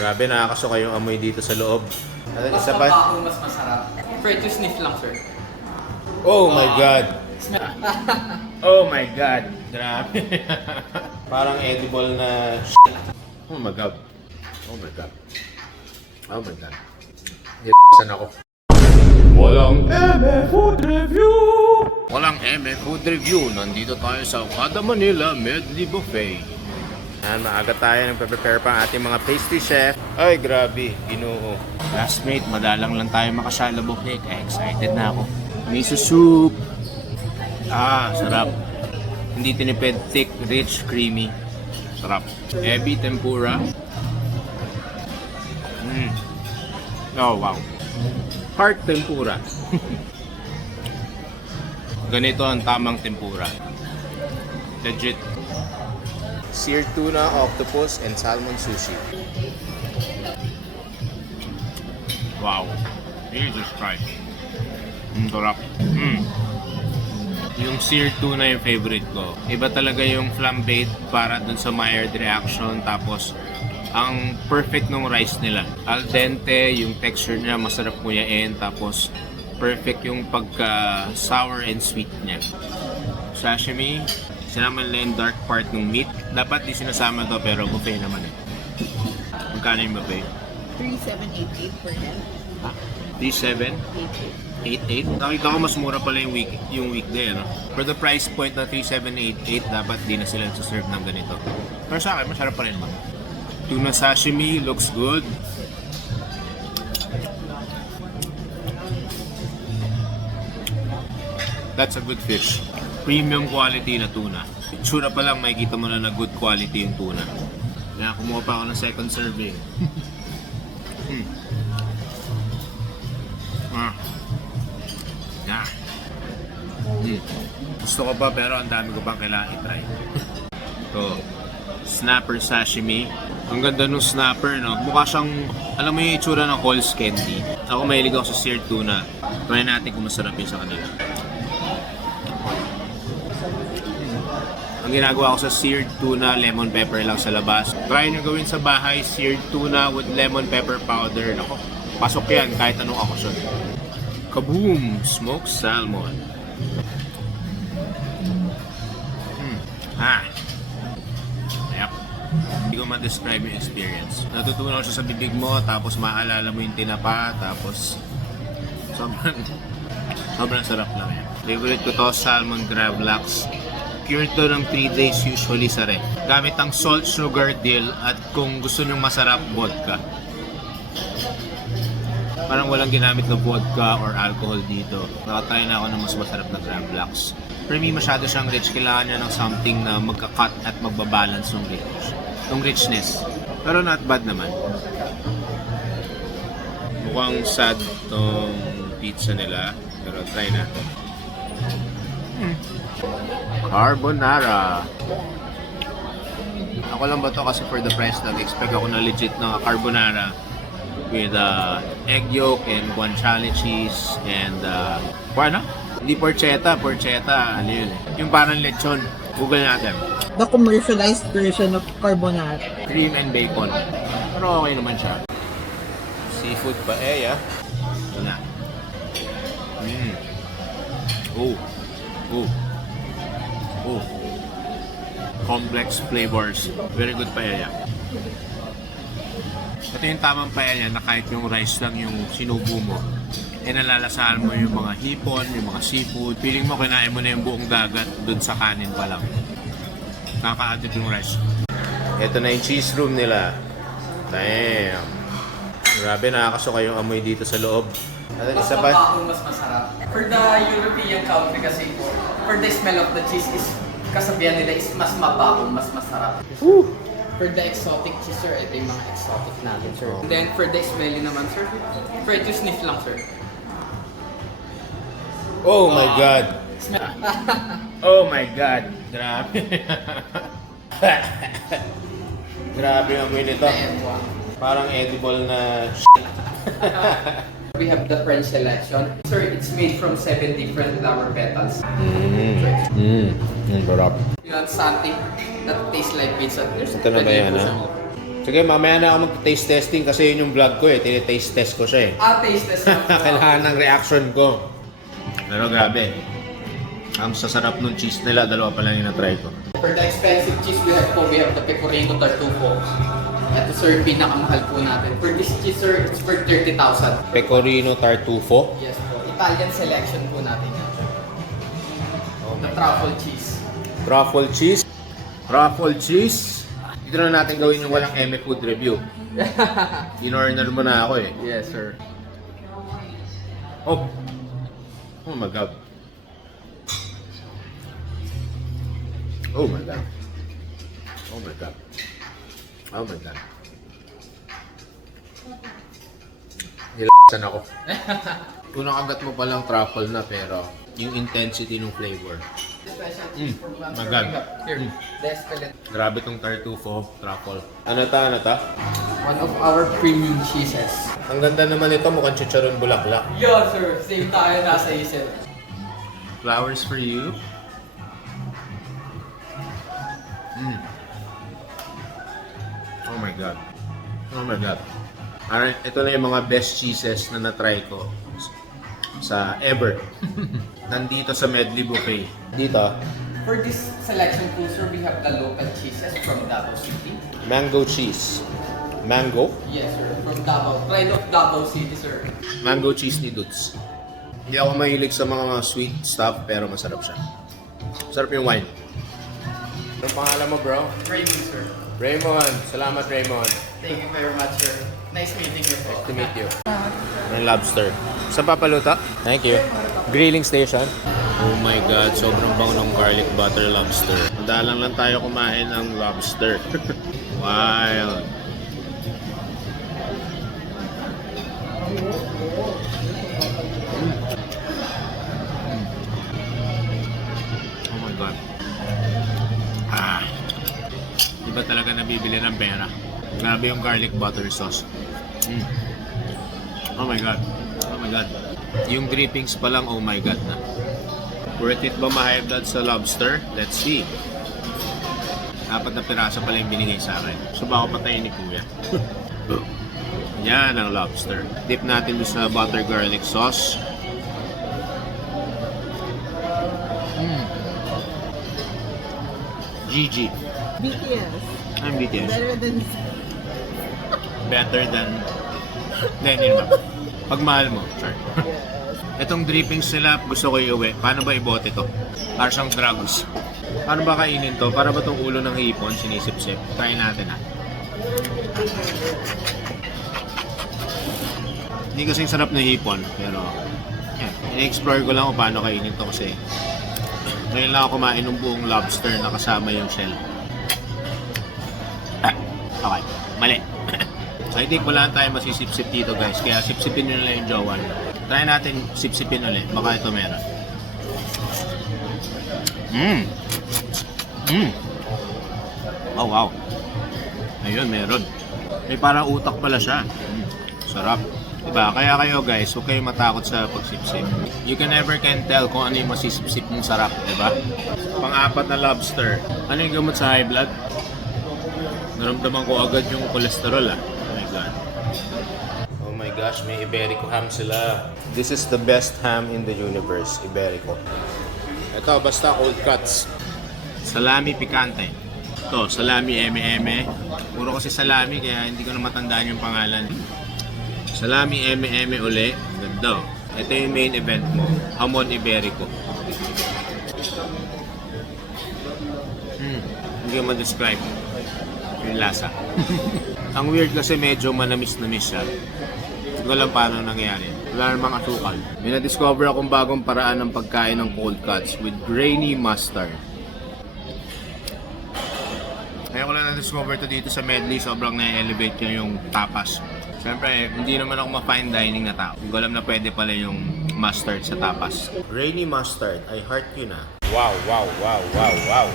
Grabe, nakakasuka yung amoy dito sa loob. At Mas isa pa. mabaho, mas masarap. Try to sniff lang, sir. Oh my God! Oh my God! Grabe. Parang edible na shit. Oh my God. Oh my God. Oh my God. Saan ako? Walang MF Food Review! Walang MF Food Review. Nandito tayo sa Okada Manila Medley Buffet. Yan, maaga tayo nagpe-prepare pa ang ating mga pastry chef. Ay, grabe. Ginoo. Classmate, madalang lang tayo makasalabok eh. Kaya excited na ako. Miso soup. Ah, sarap. Hindi tinipid, thick, rich, creamy. Sarap. Ebi tempura. Oh, wow. Heart tempura. Ganito ang tamang tempura. Legit. Seared tuna, octopus, and salmon sushi. Wow. Jesus Christ. Sarap. Yung seared tuna yung favorite ko. Iba talaga yung flambéed para dun sa Maillard reaction. Tapos, ang perfect nung rice nila. Al dente, yung texture niya masarap nguyain. Tapos, perfect yung pagka sour and sweet niya. Sashimi, sinama nila yung dark part ng meat. Dapat di sinasama to pero buffet naman eh. Magkano yung buffet? 3,788 per head. 3,788? 88? Nakita ko mas mura pala yung weekday, ano? For the price point na 3,788, dapat di na sila serve ng ganito. Pero sa akin, masarap pa rin ba? Tuna sashimi, looks good. That's a good fish. Premium quality na tuna. Itsura pa lang, makikita mo na na good quality yung tuna. Kaya kumuha pa ako ng second serving. Gusto ko pa pero ang dami ko pang kailangan i-try. So, snapper sashimi. Ang ganda nung snapper, no? Mukha siyang, alam mo yung itsura ng Halls candy. Ako mahilig ako sa seared tuna. Try natin kung masarap yun sa kanila. Ang ginagawa ko sa seared tuna, lemon pepper lang sa labas. Try nyo gawin sa bahay, seared tuna with lemon pepper powder. Nako, pasok yan kahit anong okasyon. Kaboom! Smoked salmon. Yep. Hindi ko ma-describe yung experience. Natutunaw siya sa bibig mo, tapos maalala mo yung tinapa, tapos sobrang sarap lang yan. Favorite ko to, salmon gravlax. Cured to ng 3 days usually sa ref. Gamit ang salt, sugar, dill, at kung gusto nyo masarap, vodka. Parang walang ginamit na vodka or alcohol dito. Nakatry na ako ng mas masarap na gravlax. For me, masyado siyang rich. Kailangan niya ng something na magka-cut at magbabalance ng richness. Pero not bad naman. Mukhang sad tong pizza nila. Pero try natin. Carbonara. Ako lang ba to kasi for the price nag-expect ako na legit na carbonara with egg yolk and guanciale cheese and ano? Hindi porchetta, ano yun? Yung parang lechon. Google natin. The commercialized version of carbonara. Cream and bacon. Pero okay naman siya. Seafood paella. Ito na. Complex flavors. Very good paella. Ito yung tamang paella na kahit yung rice lang yung sinubo mo, eh nalalasahan mo yung mga hipon, yung mga seafood. Feeling mo kinain mo na yung buong dagat dun sa kanin pa lang. Nakaka-addict yung rice. Ito na yung cheese room nila. Damn. Grabe, nakakasuka yung amoy dito sa loob. At Mas isa pa. mabaho, mas masarap. For the European country kasi for the smell of the cheese is kasabihan nila is mas mabaho, mas masarap. Woo! For the exotic cheese, sir, ito yung mga exotic natin, sir. And then for the smelly naman, sir, try to sniff lang, sir. Oh my God! Oh my God! Grabe. Grabe ang amoy nito. Parang edible na shit. We have the French selection. Sir, it's made from 7 different flower petals. Sarap. You want something that tastes like pizza? There's Ito na ba yan, ha? Sige, mamaya na ako mag-taste testing kasi yun yung vlog ko eh. Tine-taste test ko siya eh. Taste test lang po. Kailangan ng reaction ko. Pero grabe. Ang sasarap ng cheese nila, dalawa pa lang yung na-try ko. For the expensive cheese we have the Pecorino Tartufo. Ito sir, pinakamahal po natin. For this cheese sir, it's for 30,000. Pecorino Tartufo. Yes po. Italian selection po natin yan. The truffle cheese. Truffle cheese. Truffle cheese. Dito na natin gawin yung walang eme food review. In-order mo na ako eh. Yes sir. Oh. Oh my God. Oh my God. Oh my God. Oh my God. Hilasan ako. Unang kagat mo palang truffle na pero yung intensity ng flavor. Special cheese from My God. Here, the Escalent. Grabe tong Tartufo truffle. Ano ta? One of our premium cheeses. Ang ganda naman ito, mukhang chicharon bulaklak. Yeah sir, same tayo nasa isip. Flowers for you. Oh my God. Oh my God. Alright, ito na yung mga best cheeses na na-try ko sa ever. Nandito sa Medley Buffet. Dito, For this selection po sir, we have the local cheeses from Davao City. mango cheese. Mango? Yes sir, from Davao. Pride of Davao City sir. Mango cheese ni Dudes. Hindi ako mahilig sa mga sweet stuff pero masarap siya. Masarap yung wine. Anong pangalan mo bro? Raymond sir. Raymond. Salamat Raymond. Thank you very much sir. Nice meeting you po. Nice to meet you. May lobster. Saan papaluto? Thank you. Grilling station. Oh my God, sobrang bango ng garlic butter lobster. Madalang lang tayo kumain ng lobster. Wild. Oh my God. Iba talaga nabibili ng pera. Grabe yung garlic butter sauce. Oh my God. Oh my God. Yung drippings pa lang, oh my God na. Worth it ba ma-high blood sa lobster? Let's see. 4 na piraso pala yung binigay sa akin. So baka patayin ni Kuya. Yan ang lobster. Dip natin sa butter garlic sauce. GG. BTS. I'm BTS. Better than... Better than... Hindi naman. Pagmahal mo. Sorry. Itong drippings nila, gusto ko iuwi. Paano ba ibote to? Para siyang drugs. Paano ba kainin to? Para ba itong ulo ng hipon, sinisip-sip? Try natin Hindi kasing sarap na hipon, pero... Yan. I-explore ko lang kung paano kainin to kasi... Ngayon lang ako kumain ng buong lobster na kasama yung shell. Okay. Mali. I think wala tayong masisip-sip dito guys. Kaya sip-sipin nyo na lang yung jowa nyo. Try natin sip-sipin ulit. Baka ito meron. Oh wow. Ayun, meron. May parang utak pala siya. Sarap. Diba? Kaya kayo guys, huwag kayong matakot sa pagsipsip. You can never can tell kung ano yung masisipsip mong sarap. Diba? Pang-apat na lobster. Ano yung gamot sa high blood? Naramdaman ko agad yung cholesterol Oh my God. Oh my gosh, may Iberico ham sila. This is the best ham in the universe, Iberico. Ito, basta cold cuts. Salami picante. Ito, salami eme-eme. Puro kasi salami, kaya hindi ko na matandaan yung pangalan. Salami eme-eme uli. Ganda. Ito yung main event mo. Hamon Iberico. Hindi ko ma-describe yung lasa. Ang weird kasi medyo manamis-namis siya. Hindi ko alam paano nangyari. Wala namang asukal. May na-discover akong bagong paraan ng pagkain ng cold cuts with grainy mustard. Kaya ko lang na-discover to dito sa Medley. Sobrang na-elevate niya yung tapas. Siyempre, hindi naman ako ma-fine dining na tao. Hindi ko alam na pwede pala yung mustard sa tapas. Grainy mustard, I heart you na. Wow, wow, wow, wow, wow.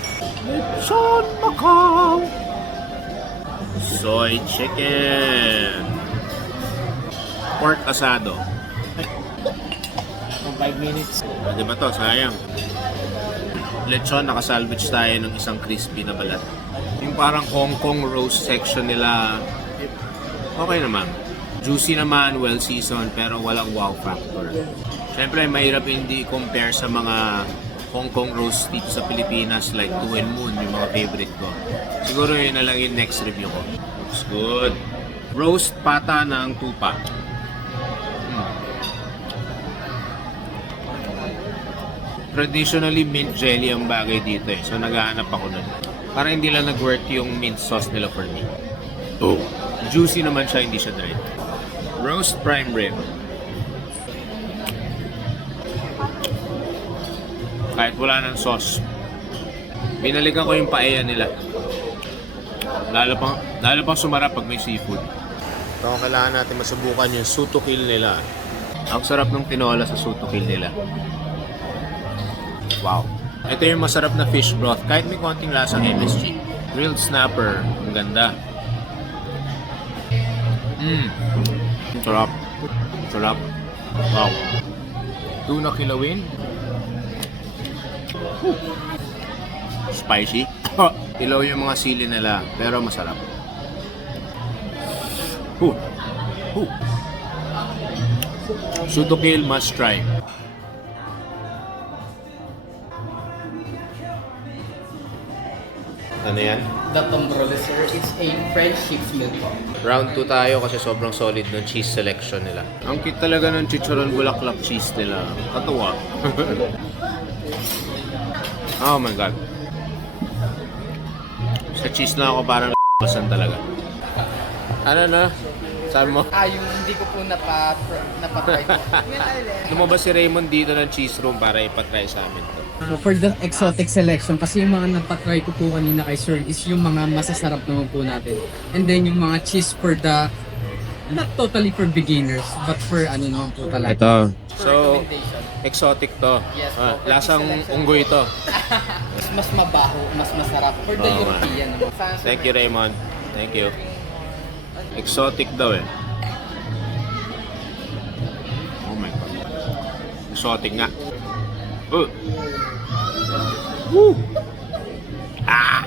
Lechon Macau! Soy chicken. Pork asado. 5 minutes. Pwede ba to? Sayang. Lechon, nakasalvage tayo ng isang crispy na balat. Yung parang Hong Kong roast section nila, okay naman. Juicy naman, well seasoned, pero walang wow factor. Siyempre, mahirap hindi compare sa mga Hong Kong roast dito sa Pilipinas like To and Moon, yung mga favorite ko. Siguro yun na lang yung next review ko. Looks good. Roast pata ng tupa. Traditionally, mint jelly ang bagay dito eh. So, naghahanap ako nun. Para hindi lang nag-work yung mint sauce nila for me. Oh. Juicy naman siya, hindi siya dry. Roast prime rib. Kahit wala ng sauce. Binalikan ko yung paella nila. Lalo pang sumarap pag may seafood. Ito, kailangan natin masubukan yung sutukil nila. Ang sarap ng tinola sa sutukil nila. Wow. Ito yung masarap na fish broth. Kahit may konting lasang MSG. Grilled snapper. Ang ganda. Sarap. Sarap. Wow. Tuna kilawin. Spicy. Ilaw yung mga sili nila. Pero masarap. Sutukil must try. Ano yan? The Tombrole, sir, it's a French sheep's milk po. Round 2 tayo kasi sobrang solid ng cheese selection nila. Ang cute talaga ng chicharon bulaklak cheese nila. Katuwa. Oh my god. Sa cheese na ako parang basan talaga. Ano na? Sabi mo? Yung hindi ko po napatry po. Lumabas si Raymond dito ng cheese room para ipatry sa amin to. So for the exotic selection, kasi yung mga napatry ko po kanina kay Sir is yung mga masasarap naman po natin. And then yung mga cheese for the, not totally for beginners, but for ano naman po talaga. Ito. So, Recommendation. exotic to. Yes po. Lasang Selection. unggoy to. Mas mabaho, mas masarap for the Oo nga. European. Thank you, Raymond. Thank you. Exotic daw eh. Oh my god. Exotic nga. Woo! Ah!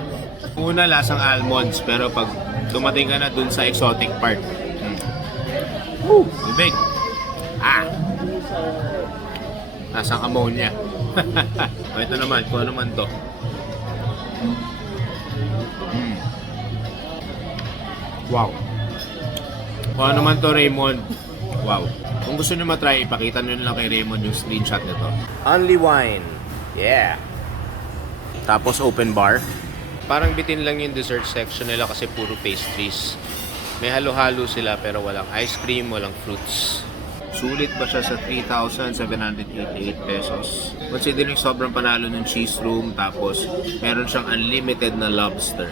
Una lasang almonds, pero pag dumating ka na dun sa exotic part. Woo! Bibig! Ah! Lasang ammonia. O ito naman, kung ano man to. Wow! Kung ano man to, Raymond. Wow. Kung gusto nyo matry, ipakita nyo lang kay Raymond yung screenshot nito. Only wine. Yeah. Tapos open bar. Parang bitin lang yung dessert section nila kasi puro pastries. May halo-halo sila pero walang ice cream, walang fruits. Sulit ba siya sa 3,788 pesos? Considering sobrang panalo ng cheese room, tapos meron siyang unlimited na lobster.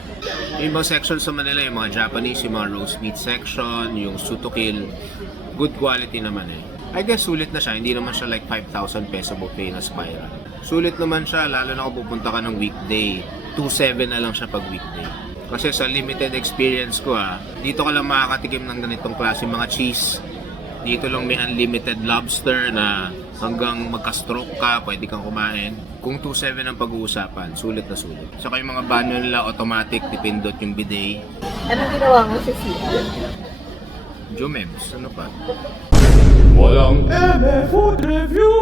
Yung ibang section sa Manila, yung mga Japanese, yung mga roast meat section, yung sutukil, good quality naman eh. I guess sulit na siya, hindi naman siya like 5,000 peso buffet na spiral. Sulit naman siya, lalo na kung pupunta ka ng weekday. 2,700 na lang siya pag weekday. Kasi sa limited experience ko dito ka lang makakatikim ng ganitong klase mga cheese. Dito lang may unlimited lobster na hanggang magka-stroke ka, pwede kang kumain. Kung 2,700 ang pag-uusapan, sulit na sulit. Saka yung mga banyo nila, automatic, dipindot yung bidet. Anong ginawa mo sa CR? Jumebs, ano pa? Walang MF Food Review!